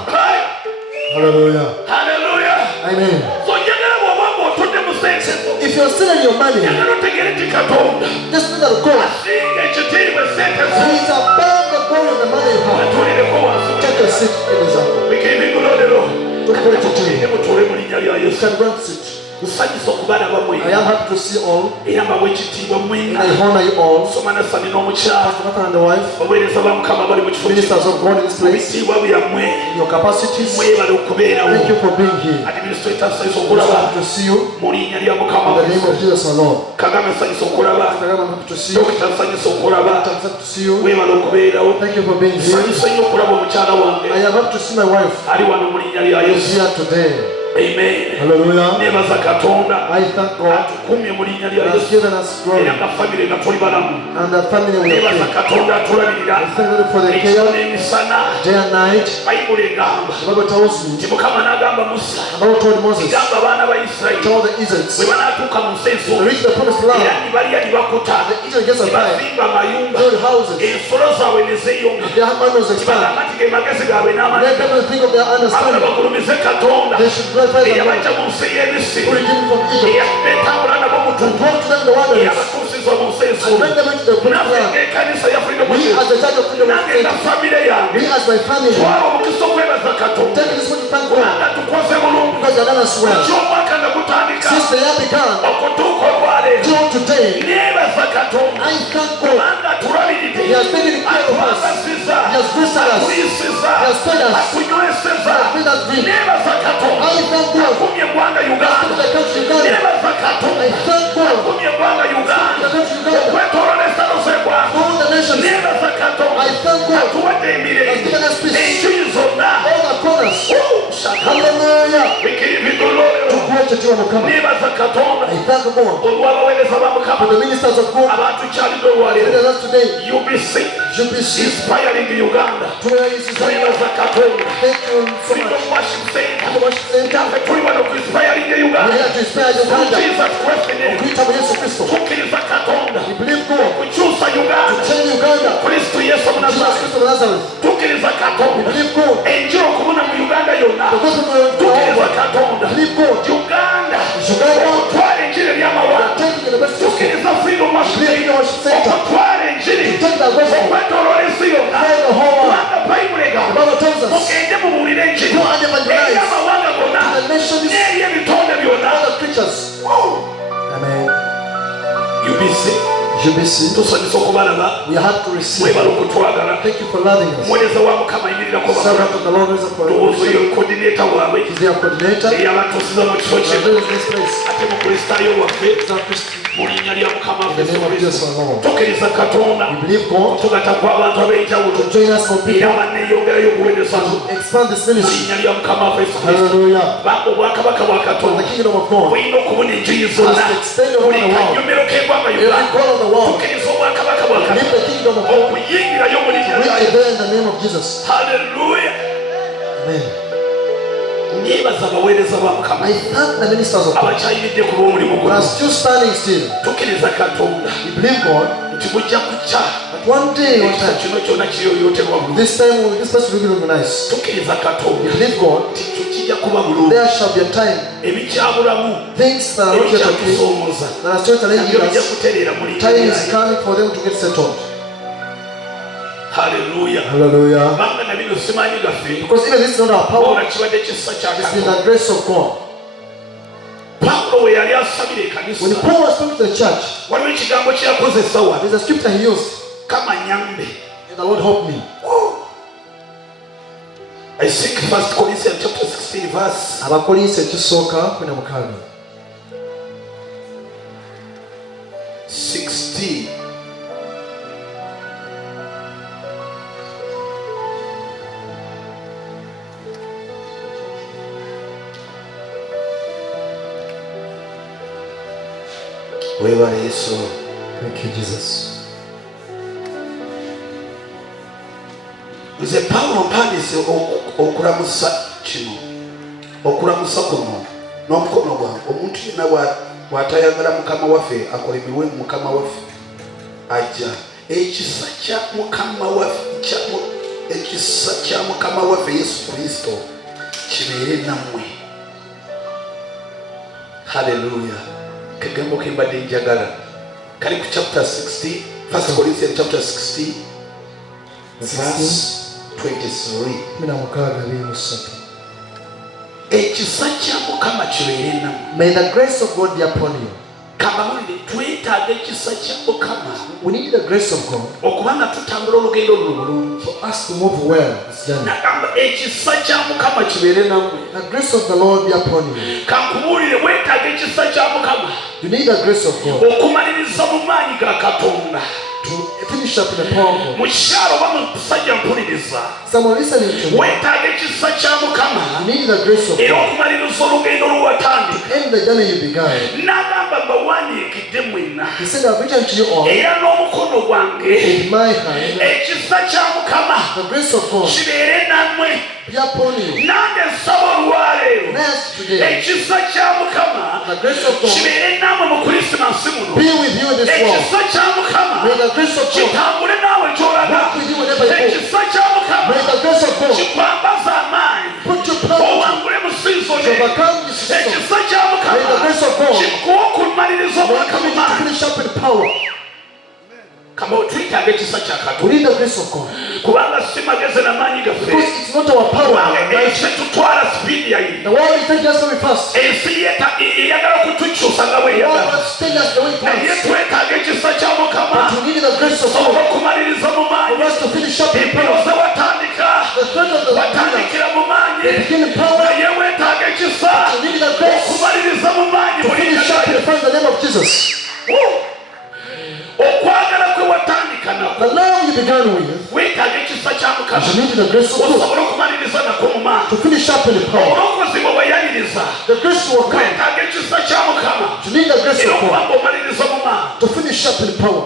Hallelujah. haleluya Amen. so njagala bw'oba ng'otudde mu sensezo If you're still in your money, njagala otegeere nti katonda just know that God asinga ekitiibwa esente zo He is above the glory of the money you have. atulireko wansi Take a seat in His arm. bikibigulo lero Don't pray to tell you. mutuule mu linnya lya You yesu can go and sit. musanyusa okubalaba mwe I am happy to see all. era mbawa ekitiibwa And mwenna I honor you all. soma nasani n'omukyala Pastor Nathan and the wife, abaweereza ba mukama bali mu kifo ministers of God in this place, ebitiibwa byammwe in your capacities. mwebale okubeerawo Thank you for being here. administrator sanyusa I'm okulaba happy to see you. mu linnya lya mukama In the name of Jesus our Lord. kagame sanyusa okulaba I'm happy to see you. dokita sanyusa okulaba I'm happy to see you. mwebale okubeerawo Thank you for being here. sanyusa nnyo okulaba omukyala wange I am happy to see my wife ali wano mu linnya lya is yesu here today. amen Hallelujah. nebaza katonda I thank God atukumye mu linnya lya who has yesu given us glory era nga famire nga tuli balamu and the family we nebaza have. katonda atulabirira I thank God for the ekiro care n'emisana day and night. bayibuli egamba The Bible tells me, nti mukama n'agamba musa the Lord told Moses, gamba abaana ba isirayiri tell the bwe Israelites, banaatuuka mu nsi to ensonga reach the promised era land, ne balya ne bakuta the Israel gets a ne fire, bazimba amayumba build houses, ensolo zaabwe ne zeeyonga their animals ne expand. bagamba nti ge magezi gaabwe Let n'amagezi them think of their abala understanding. bagulumize katonda They should glorify the Lord eyabajja mu nsi y'ebisiri who redeemed from Egypt eyabetambula nabo mu and ttuntu brought to them the wilderness eyabatuusiza mu nsi and ensonga bring them into the promised naffe land. ng'ekkanisa ya freedom We as the church of freedom of nange nga faith, famire yange we as my family, twala omukisa okwebaza katonda take this way to thank God kubanga tukoze bulungi because they have done us well. ky'omwaka nga gutandika Since the year began okutuuka olwaleero till today, neebaza katonda I thank God. kubanga tulabiridde He has taken care of us. atwagazizza He has blessed us. atuyisiza He has fed us. atunyweseza He has made us drink. neebaza katonda I thank God. akumye eggwanga To uganda the country Uganda. neebaza katonda I thank God. akumye eggwanga To the uganda country Uganda. okwetoloola ensalo z'eggwanga All the nations. neebaza katonda I thank God. atuwadde Has emirembe given us peace. enjuyi zonna All the corners. Hallelujah. bikiribidololero Tukwekyetiwa Mukama. neebaza katonda I thank God olw'abaweereza ba for mukama the ministers of God abatukyalidde who olwaleero leaders us today. UBC UBC. inspiring uganda Praise His name. twebaza katonda Thank you so freedom much. worship center The worship center. naffe tuli wano ku inspiring We are uganda here to inspire Uganda. jesus christ name Kuita mu Yesu Kristo. tukkiriza katonda We believe God. kukyusa uganda Change Uganda. kristo yesu Jesus omunazaayo Christ of Nazareth. tukkiriza We katonda believe God. enjiri okubuna mu uganda yonna The gospel of tukkiriza God. katonda Believe God. uganda Uganda. okutwala enjiri We are ery'amawanga taking the best gospel. tukkiriza freedom worship Believe in the worship center. okutwala enjiri Take the gospel. okwetoloola ensi yonna Tell the whole world. kubanga bayibuli The egamba Bible tells us. mugende mubuulire enjiri Go and evangelize. eri amawanga gonna The nations. n'eri ebitonde byonna All the creatures. Amen. UBC UBC. tusanyusa okubalaba We have to receive. mwebala okutwagala Thank you for loving us. muweereza wa mukama ayimirirako Servant of the Lord is a ndowooza oyo coordinator waabwe He's their coordinator. eyabatuusiza mu kifo kye Where is this place? ate mukristaayo waffe It's our Christian. mu linnya lya mukama In the name of Jesus our Lord. tukkiriza katonda We believe God tugata kw'abantu ab'enjawulo to join us for era people. banneeyongerayo okuweereza mu Expand this mu ministry. linnya lya mukama waffe Yesu Kristo Hallelujah. banga obwakabaka bwa For katonda the kingdom of God. bulina okubuna enjuyi zonna Must extend over buli the world. kanyomero k'eggwanga Every uganda corner of the world. tukkiriza obwakabaka bwa Live katonda the kingdom of God. okuyingirayo mu linnya Reach lyayo it there in the name of Jesus. haleluya Amen. neebaza abaweereza ba mukama I thank the ministers of God abakyayiridde ku lw'omulimu who guno are still standing still. tukkiriza katonda We believe God nti mujja kukya that one day, one ekisa time, kino kyonna kiryoyooterwa bulungi this time, this place will be organized. tukkiriza We katonda believe God. nti kyo kijja kuba bulungi There shall be a time, ebikyabulamu things that are not yet okay, ebikyatusoomoza that are still challenging nabyo bijja us. kutereera mu linnya Time is lyayo coming for them to get settled. haleluya Hallelujah. kubanga na bino simanyi gaffe Because even this is not our power, wabula kibadde kisa kya it's been katonda the grace of God. Paulo we yali asabira ekkanisa When Paul was talking to the church, waliwo ekigambo kye yakozesa wano there's a scripture he used. kama nyambe. And the Lord help me. I think 1 Corinthians chapter 16 verse Abakolinsi ekisooka 16. 16. Webale Yesu. Thank you, Jesus. Nze Paulo mpandise okulamusa kino okulamusa kuno n'omukono gwange omuntu yenna bw'atayagala mukama waffe akolemerwe mu mukama waffe ajja ekisa kya mukama waffe Yesu Kristo kibeere nammwe. Haleluya. Kagambo ke mbadde njagala kali ku chapter 60 1 Corinthians chapter 16 verse 23. Ekisa kya mukama kibeere nammwe. May the grace of God be upon you. Kabamulire twetaaga ekisa kya mukama We need the grace of God okubanga tutambula olugendo luno bulungi. for us to move well this journey. Nagamba ekisa kya mukama kibeere nammwe. The grace of the Lord be upon you. Kankubuulire weetaaga ekisa kya mukama You need the grace of God okumaliriza mu maanyi ga Katonda. to finish up in the power of God. Mu kyalo oba musajja mpuliriza Someone listening to me, weetaaga ekisa kya mukama you need the grace of era God okumaliriza olugendo luwatandika. to end the journey you began. N'agamba bawandiikidde mwenna He said, I've written to you all era n'omukono gwange in my hand. ekisa kya mukama The grace of God kibeere nammwe. be upon you. Nange nsaba olwaleero Next today, ekisa kya mukama the grace of God kibeere nammwe mu Krisimansi muno. be with you in this world. Ekisa kya mukama May the grace of God kitambule naawe gy'olaga. walk with you wherever you go. Ekisa kya mukama May the grace of God kikwambaza amaanyi put your power owangule mu sizoni. to overcome this system. Ekisa kya May the mukama grace of God kikuwa okumaliriza will omwaka come mu to maanyi. finish up in power. Kama twetaaga ekisa kya We Katonda need the grace of God kubanga si magezi n'amaanyi because gaffe. it's not our power. Kubanga ensi tutwala sipiidi yayi. The world is taking us very fast. Ensi eyagala kutukyusa nga The world bw'eyagala. wants to take us the way it Naye wants. twetaaga ekisa kya mukama But we need the grace of osobola God okumaliriza mu for maanyi. us to finish up in Empiro power. ze watandika The threat of the beginner, watandikira mu maanyi. they begin in power. Naye weetaaga ekisa We need the grace okumaliriza mu maanyi to buli finish up in lyagayo. the name of Jesus. Okwagala kwe watandika nako The love you began with, weetaaga ekisa kya mukama you need the grace of God osobola okumaliriza nako mu maanyi. to finish up in the power. Obulokozibwa bwe yaliriza The grace will come. weetaaga ekisa kya mukama You need the grace era of okuba God ng'omaliriza mu maanyi. to finish up in power.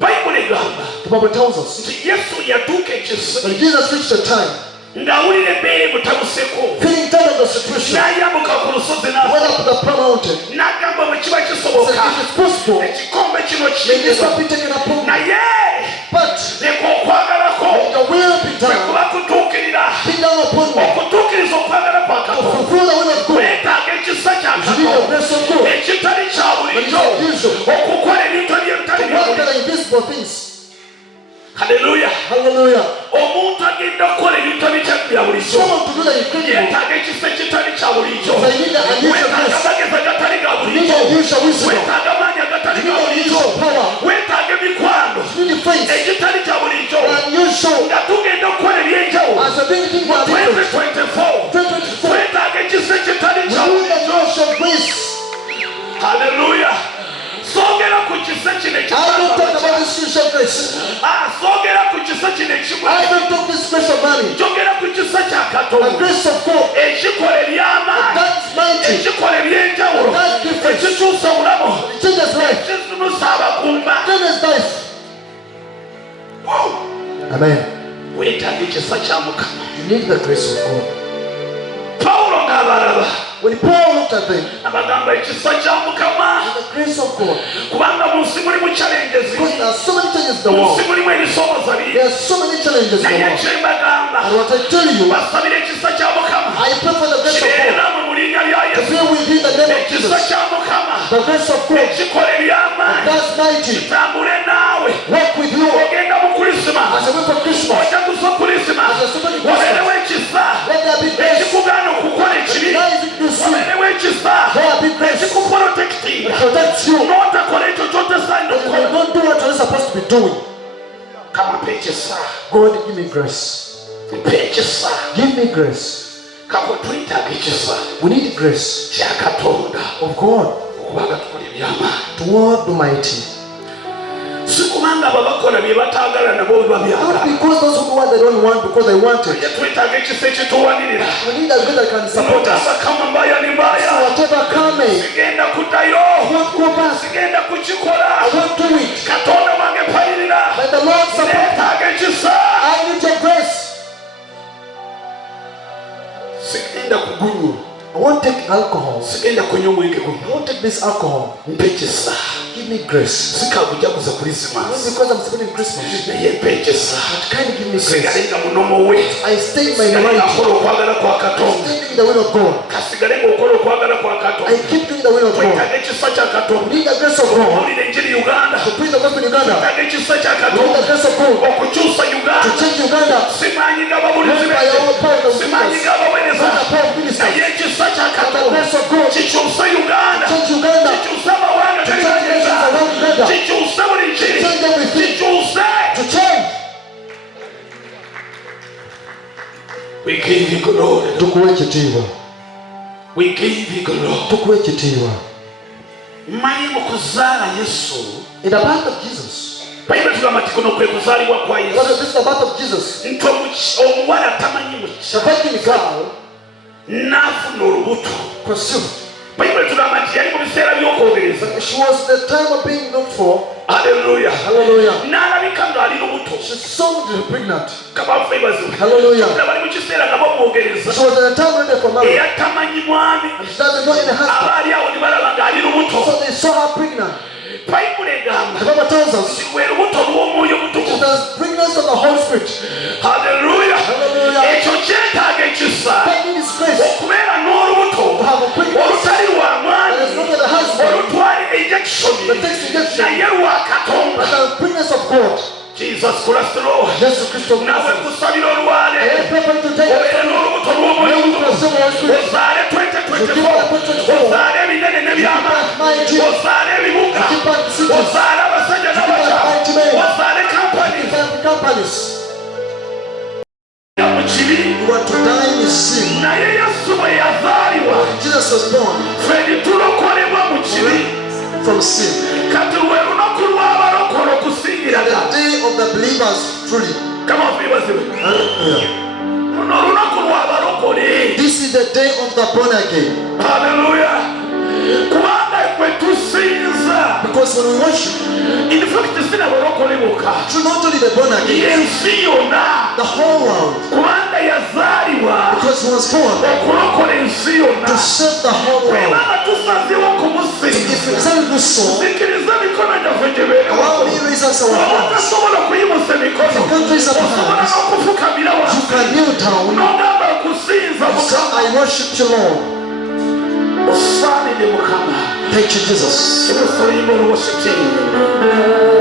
Bayibuli egamba The Bible tells us nti Yesu yatuuka ekisa when Jesus reached a time, ng'awulira embeera emutabuseko feeling tired of the situation, n'ayambuka ku lusozi went n'afa. up to the prayer mountain. N'agamba bwe kiba He said, kisoboka if it's possible, ekikombe kino may this kiyirizwa one be taken upon me. naye But leka okwagalako may the will be bwe done. kuba kutuukirira Be done upon me okutuukiriza okwagala kwa to Katonda. fulfill the will of God. Weetaaga ekisa kya You need the Katonda grace of God ekitali kya bulijjo That is unusual. okukola ebintu ebitali to bya work bulijjo. at invisible things. Haleluya. Hallelujah. Omuntu agenda okukola ebintu ebitali bya bulijjo Someone to do the incredible. yeetaaga ekisa ekitali kya bulijjo. So you need the unusual Weetaaga grace. amagezi agatali ga You need bulijjo. the unusual wisdom. Weetaaga amaanyi agatali You ga need the bulijjo. unusual power. Weetaaga emikwano You need the faith. egitali gya bulijjo Unusual. nga tugenda okukola ebyenjawulo. As a big thing Mu for different. 2024 2024. twetaaga ekisa ekitali We kya need the bulijjo. unusual grace. Haleluya. Soogera ku kisa kino I don't talk ekikulu. about this unusual grace. Soogera ku kisa kino ekikulu. I don't talk this grace of money. Njogera ku kisa kya The Katonda grace of God. ekikola eby'amaanyi That's mighty. ekikola ebyenjawulo That's different. ekikyusa obulamu It changes life. ekisumusa abakumba. Changes life. Amen. Weetaaga ekisa kya Mukama. You need the grace of God. Pawulo ng'abalaba When Paul looked at them, abagamba ekisa kya Mukama the grace of God, kubanga mu nsi mulimu challenges, because there are so many challenges in the mu world. nsi mulimu ebisomoza There bingi. are so many challenges in the Naye world. kye mbagamba And what I tell you, basabire ekisa kya Mukama I pray for the grace of kibeere God namwe mu linnya lya to Yesu. be within the name of Ekisa Jesus. kya Mukama The grace of God, ekikola eby'amaanyi that's mighty. kitambule naawe. Walk with you Ogenda mu Krisimansi, as a way for Christmas. ojaguza Krisimansi, wabeerewo ekisa Let there be grace. ekikugaana okukola ekibi, There is this sin. wabeerewo ekisa There be doing. Kama pekisa. God, give me grace. Pekisa. Give me grace. Kako twitaga ekisa. We need grace Kya Katonda. of God Okubaga tukola ebyamaanyi. to work the mighty. Sikubanga ababakola bye bataagala nabo biba Not byagala. because those who do what they don't want, because they want it. Twetaaga ekisa ekituwanirira. We need a God that can support us. Nogamba kama mbaya ni mbaya. So whatever comes, Sigenda kuddayo. I won't go back. Sigenda kukikola. I won't do it. Katonda wange palirira. Let the Lord support me. Neetaaga ekisa. I need your grace. Sigenda kugunywa. I won't take alcohol. Sigenda kunywa omwenge guno. I won't take this alcohol. Mpe ekisa. Give me grace. Sikakujaguza Not Christmas. because I'm celebrating Christmas. Naye mpe ekisa. But kind of give me Sigale grace. nga munomo we. I stay in my Sigale nga mind. nkola okwagala kwa Katonda. Stay in the will of God. Kasigale ng'okola okwagala kwa I Katonda. keep doing the will of God. Twetaaga ekisa kya Katonda. We need the grace of God Owulira enjiri Uganda. to preach the gospel in Uganda. Twetaaga ekisa kya We need the Katonda. grace of God Okukyusa to Uganda. change Uganda. Simanyi ng'ababulizi Not by our power of simanyi ministers. ng'abaweereza. Not the power of ministers. Naye ekisa kya But the Katonda grace of God to kikyusa Uganda. change Uganda. Kikyusa amawanga To change nations terimanyisa. around Uganda. Kikyusa buli kiri. Change everything. Kikyuse. To change. We give you glory. Tukuwe ekitiibwa. We give you glory. Tukuwe ekitiibwa. Mmanyi mu kuzaala Yesu. In the birth of Jesus. Bayibuli tugamba nti kuno kwe kuzaalibwa kwa What Yesu. is this? The birth of Jesus. Nti omuwala tamanyi mu The virgin girl n'afuna olubuto. conceived. Bayibuli tugamba nti yali mu biseera by'okwogereza. She was the time of being looked for. Haleluya. Hallelujah. N'alabika ng'ali lubuto. She saw to be pregnant. Kabafu ebazibwe. Hallelujah. Bali mu kiseera nga bamwogereza. She was at the time ready for marriage. Era tamanyi mwami. And she doesn't know any husband. Abaali awo ne balaba ng'ali lubuto. So they saw her pregnant. Bayibuli egamba The Bible tells us nti lwe lubuto lw'omwoyo it mutukuvu. was pregnancy of the Holy Spirit. Haleluya. Hallelujah. Ekyo kyetaaga ekisa. That means grace. Okubeera n'olubuto To have a pregnancy olutali lwa that mwami. is not of the husband. Olutwala injection. That takes injection. Naye lwa Katonda. But the pregnancy of God. Jesus Christ Lord. Jesus Christ of Nawe Nazareth. kusabira I olwale. am prepared to take Obeere n'olubuto lw'omwoyo mutukuvu. Ozaale 2024. Ozaale ebinene n'ebyamaanyi. Ozaale ebibuga. Ozaale abasajja n'abakyala. Ozaale companies. companies. Mu kibi. You want to die in sin. Naye Yesu bwe yazaalibwa. Jesus was born Ffe ne tulokolebwa mu kibi. from sin. Kati lwe lunaku lw'abalokole okusingira The ddala. day of the believers truly. Kama ofiibazibwe. Hallelujah. Luno olunaku lw'abalokole. This is the day of the born again. Haleluya. Kubanga bwe tusinza. Because when we worship, In fact, si n'abalokole bokka. to not only the born again, Y'ensi yonna. the whole world. Kubanga yazaalibwa Because he was born okulokola ensi yonna. to save the whole Bwe world. baba tusazeewo If kumusinza. we tell do so, Sikiriza emikono gyaffe gye beerewo. allow me raise us our hands. Otasobola kuyimusa emikono. You can't raise up Osobola hands. n'okufukamira You wansi. can kneel down. N'ogamba okusinza You say, Mukama. I worship you, Lord. Osaanidde Mukama. Thank you, Jesus. It was for you to worship him.